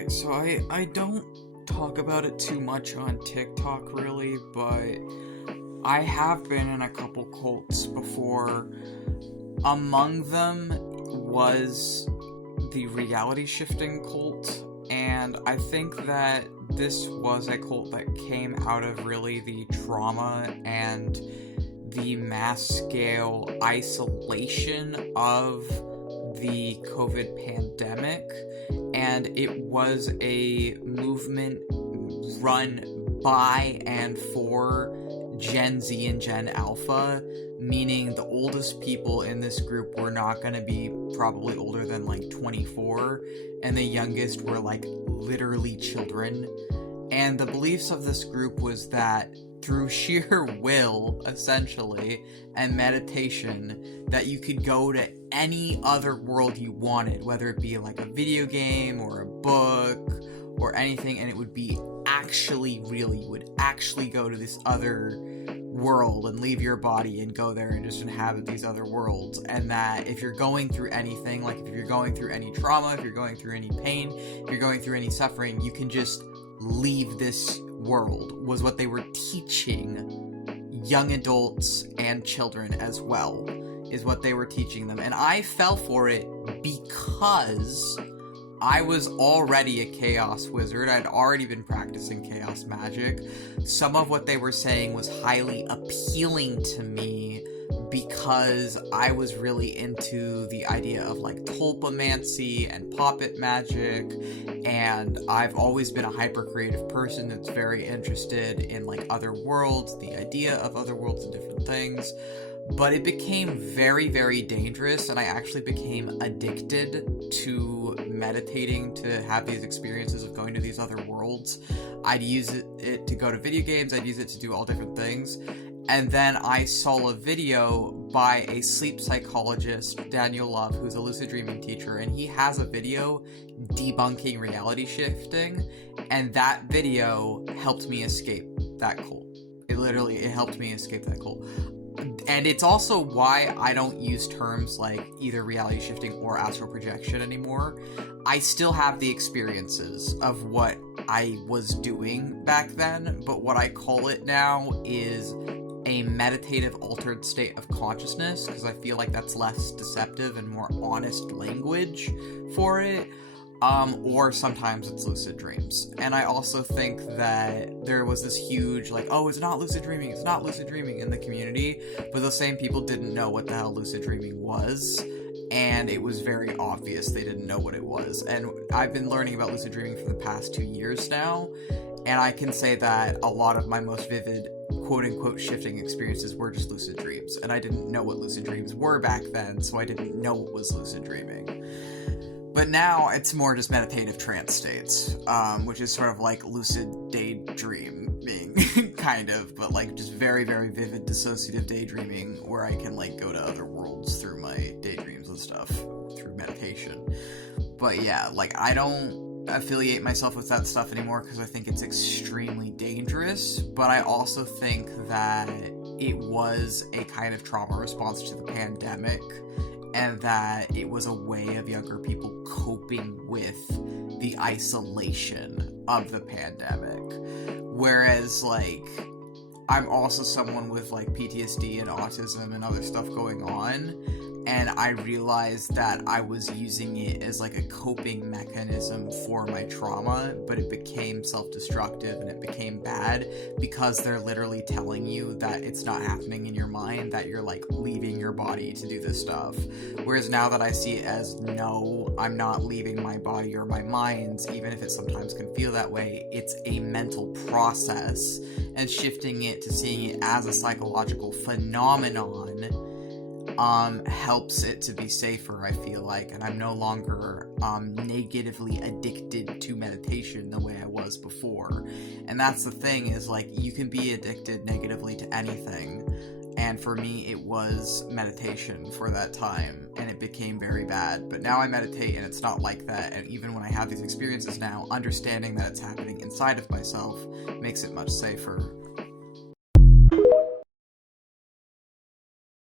Alright, so I don't talk about it too much on TikTok really, but I have been in a couple cults before. Among them was the reality shifting cult, and I think that this was a cult that came out of really the trauma and the mass scale isolation of the COVID pandemic, and it was a movement run by and for Gen Z and Gen Alpha, meaning the oldest people in this group were not going to be probably older than like 24, and the youngest were like literally children. And the beliefs of this group was that through sheer will, essentially, and meditation, that you could go to any other world you wanted, whether it be like a video game or a book or anything, and it would be actually real. You would actually go to this other world and leave your body and go there and just inhabit these other worlds. And that if you're going through anything, like if you're going through any trauma, if you're going through any pain, if you're going through any suffering, you can just leave this world, was what they were teaching young adults and children as well, is what they were teaching them. And I fell for it because I was already a chaos wizard. I'd already been practicing chaos magic. Some of what they were saying was highly appealing to me because I was really into the idea of like tulpamancy and puppet magic, and I've always been a hyper creative person that's very interested in like other worlds, the idea of other worlds and different things. But it became very, very dangerous, and I actually became addicted to meditating, to have these experiences of going to these other worlds. I'd use it to go to video games, I'd use it to do all different things. And then I saw a video by a sleep psychologist, Daniel Love, who's a lucid dreaming teacher, and he has a video debunking reality shifting, and that video helped me escape that cult. It helped me escape that cult. And it's also why I don't use terms like either reality shifting or astral projection anymore. I still have the experiences of what I was doing back then, but what I call it now is a meditative altered state of consciousness, because I feel like that's less deceptive and more honest language for it. Or sometimes it's lucid dreams. And I also think that there was this huge, like, oh, it's not lucid dreaming in the community, but the same people didn't know what the hell lucid dreaming was, and it was very obvious they didn't know what it was. And I've been learning about lucid dreaming for the past 2 years now, and I can say that a lot of my most vivid quote-unquote shifting experiences were just lucid dreams, and I didn't know what lucid dreams were back then, so I didn't know what was lucid dreaming. But now it's more just meditative trance states, which is sort of like lucid daydreaming, kind of, but like just very, very vivid dissociative daydreaming where I can like go to other worlds through my daydreams and stuff through meditation. But yeah, like I don't affiliate myself with that stuff anymore because I think it's extremely dangerous, but I also think that it was a kind of trauma response to the pandemic, and that it was a way of younger people coping with the isolation of the pandemic. Whereas, like, I'm also someone with, like, PTSD and autism and other stuff going on, and I realized that I was using it as, like, a coping mechanism for my trauma, but it became self-destructive and it became bad because they're literally telling you that it's not happening in your mind, that you're, like, leaving your body to do this stuff. Whereas now that I see it as, no, I'm not leaving my body or my mind, even if it sometimes can feel that way, it's a mental process, and shifting it to seeing it as a psychological phenomenon helps it to be safer, I feel like, and I'm no longer negatively addicted to meditation the way I was before. And that's the thing, is like, you can be addicted negatively to anything, and for me it was meditation for that time, and it became very bad. But now I meditate and it's not like that, and even when I have these experiences now, understanding that it's happening inside of myself makes it much safer.